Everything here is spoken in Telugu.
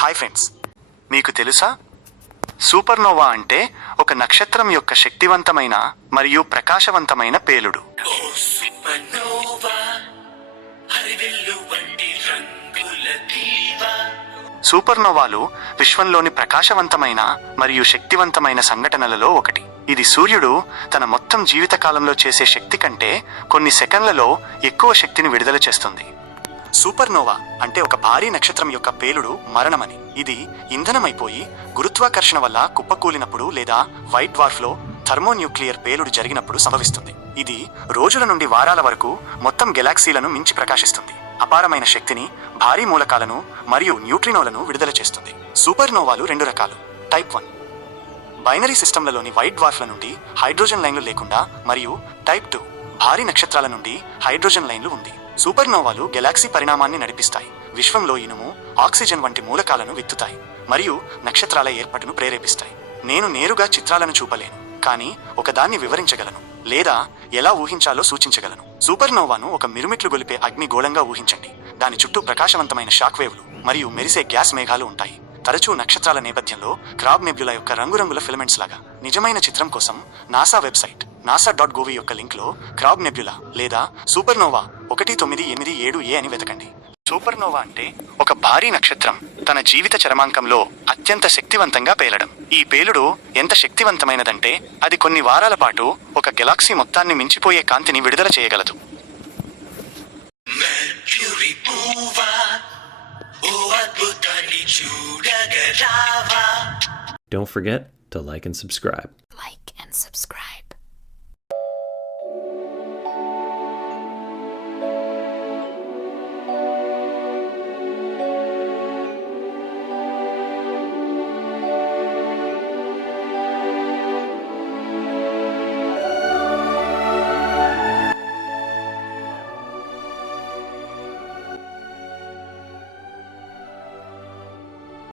హాయ్ ఫ్రెండ్స్ మీకు తెలుసా? సూపర్నోవా అంటే ఒక నక్షత్రం యొక్క శక్తివంతమైన మరియు ప్రకాశవంతమైన పేలుడు. సూపర్నోవాలు విశ్వంలోని ప్రకాశవంతమైన మరియు శక్తివంతమైన సంఘటనలలో ఒకటి. ఇది సూర్యుడు తన మొత్తం జీవితకాలంలో చేసే శక్తి కంటే కొన్ని సెకన్లలో ఎక్కువ శక్తిని విడుదల చేస్తుంది. సూపర్నోవా అంటే ఒక భారీ నక్షత్రం యొక్క పేలుడు మరణమని. ఇది ఇంధనమైపోయి గురుత్వాకర్షణ వల్ల కుప్పకూలినప్పుడు లేదా వైట్ డ్వార్ఫ్లో థర్మోన్యూక్లియర్ పేలుడు జరిగినప్పుడు సంభవిస్తుంది. ఇది రోజుల నుండి వారాల వరకు మొత్తం గెలాక్సీలను మించి ప్రకాశిస్తుంది. అపారమైన శక్తిని భారీ మూలకాలను మరియు న్యూట్రినోలను విడుదల చేస్తుంది. సూపర్నోవాలు రెండు రకాలు. Type one. బైనరీ సిస్టంలలోని వైట్ డ్వార్ఫ్ల నుండి హైడ్రోజన్ లైన్లు లేకుండా మరియు టైప్ టూ భారీ నక్షత్రాల నుండి హైడ్రోజన్ లైన్లు ఉంది. సూపర్నోవాలు గెలాక్సీ పరిణామాన్ని నడిపిస్తాయి. విశ్వంలో ఇనుము ఆక్సిజన్ వంటి మూలకాలను విత్తుతాయి మరియు నక్షత్రాల ఏర్పాటును ప్రేరేపిస్తాయి. నేను నేరుగా చిత్రాలను చూపలేను కానీ ఒకదాన్ని వివరించగలను లేదా ఎలా ఊహించాలో సూచించగలను. సూపర్నోవాను ఒక మిరుమిట్లు గొలిపే అగ్నిగోళంగా ఊహించండి. దాని చుట్టూ ప్రకాశవంతమైన షాక్ వేవ్లు మరియు మెరిసే గ్యాస్ మేఘాలు ఉంటాయి. తరచూ నక్షత్రాల నేపథ్యంలో క్రాబ్ నెబ్యులా యొక్క రంగురంగుల ఫిలమెంట్స్ లాగా. నిజమైన చిత్రం కోసం NASA website. NASA dot gov యొక్క లింక్లో క్రాబ్ నెబ్యులా లేదా సూపర్నోవా ఒకటి తొమ్మిది ఎనిమిది ఏడు ఏ అని వెతకండి సూపర్నోవా అంటే ఒక భారీ నక్షత్రం తన జీవిత చరమాంకంలో అత్యంత శక్తివంతంగా పేలడం ఈ పేలుడు ఎంత శక్తివంతమైనదంటే అది కొన్ని వారాల పాటు ఒక గెలాక్సీ మొత్తాన్ని మించిపోయే కాంతిని విడుదల చేయగలదు Don't forget to like and subscribe. like and subscribe.